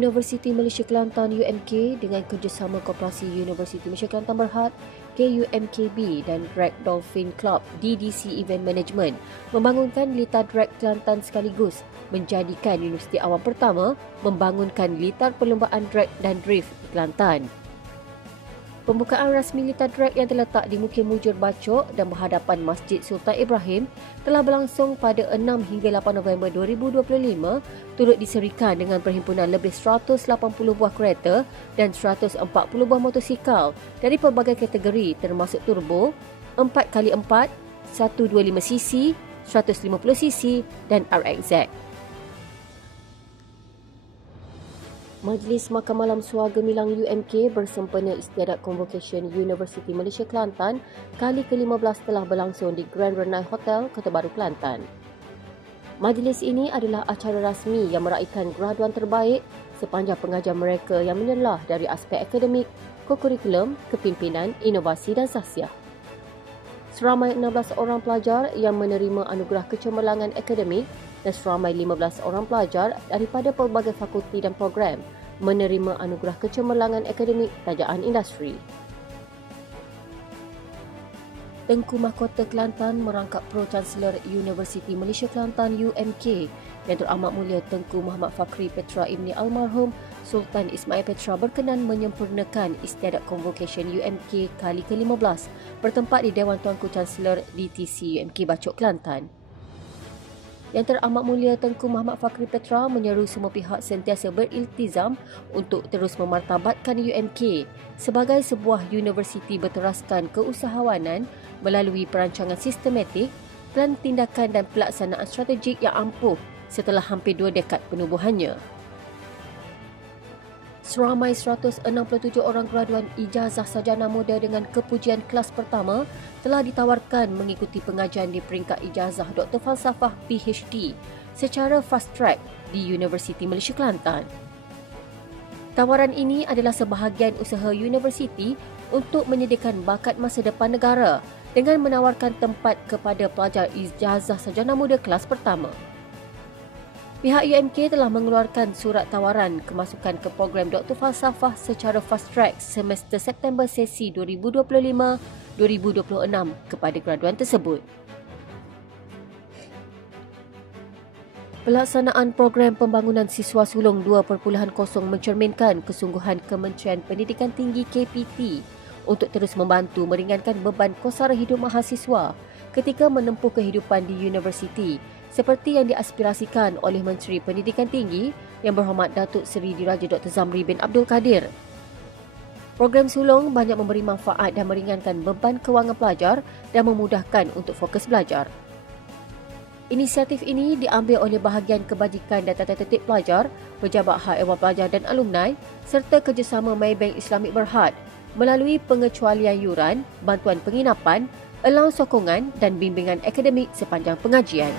Universiti Malaysia Kelantan UMK dengan kerjasama Koperasi Universiti Malaysia Kelantan Berhad, KUMKB dan Drag Dolphin Club DDC Event Management membangunkan Litar Drag Kelantan sekaligus menjadikan universiti awam pertama membangunkan litar perlombaan drag dan drift di Kelantan. Pembukaan rasmi Litar Drag yang terletak di Mukim Mujur Bacok dan berhadapan Masjid Sultan Ibrahim telah berlangsung pada 6 hingga 8 November 2025 turut diserikan dengan perhimpunan lebih 180 buah kereta dan 140 buah motosikal dari pelbagai kategori termasuk turbo, 4x4, 125cc, 150cc dan RXZ. Majlis Makan Malam Suar Gemilang UMK bersempena Istiadat Convocation Universiti Malaysia Kelantan kali ke-15 telah berlangsung di Grand Renai Hotel, Kota Baru, Kelantan. Majlis ini adalah acara rasmi yang meraihkan graduan terbaik sepanjang pengajar mereka yang menyerlah dari aspek akademik, kokurikulum, kepimpinan, inovasi dan sahsiah. Seramai 16 orang pelajar yang menerima anugerah kecemerlangan akademik dan seramai 15 orang pelajar daripada pelbagai fakulti dan program menerima anugerah kecemerlangan akademik tajaan industri. Tengku Mahkota Kelantan merangkap Pro-Chancellor Universiti Malaysia Kelantan UMK Yang Teramat Mulia Tengku Muhammad Fakhri Petra Ibni Almarhum Sultan Ismail Petra berkenan menyempurnakan Istiadat Convocation UMK kali ke-15 bertempat di Dewan Tuanku Chancellor DTC UMK Bacok, Kelantan. Yang Teramat Mulia Tengku Muhammad Fakhri Petra menyeru semua pihak sentiasa beriltizam untuk terus memartabatkan UMK sebagai sebuah universiti berteraskan keusahawanan melalui perancangan sistematik, plan tindakan dan pelaksanaan strategik yang ampuh setelah hampir 2 dekad penubuhannya. Seramai 167 orang graduan ijazah sarjana muda dengan kepujian kelas pertama telah ditawarkan mengikuti pengajian di peringkat ijazah Dr. Falsafah PhD secara fast track di Universiti Malaysia Kelantan. Tawaran ini adalah sebahagian usaha universiti untuk menyediakan bakat masa depan negara dengan menawarkan tempat kepada pelajar ijazah sarjana muda kelas pertama. Pihak UMK telah mengeluarkan surat tawaran kemasukan ke program Dr. Falsafah secara fast track semester September sesi 2025-2026 kepada graduan tersebut. Pelaksanaan program pembangunan siswa sulung 2.0 mencerminkan kesungguhan Kementerian Pendidikan Tinggi KPT untuk terus membantu meringankan beban kosara hidup mahasiswa ketika menempuh kehidupan di universiti seperti yang diaspirasikan oleh Menteri Pendidikan Tinggi Yang Berhormat Datuk Seri Diraja Dr. Zamri bin Abdul Kadir. Program sulung banyak memberi manfaat dan meringankan beban kewangan pelajar dan memudahkan untuk fokus belajar. Inisiatif ini diambil oleh bahagian kebajikan dan tata tertib pelajar, Pejabat Hak Ehwal Pelajar dan Alumni serta kerjasama Maybank Islamik Berhad melalui pengecualian yuran, bantuan penginapan, allowance sokongan dan bimbingan akademik sepanjang pengajian.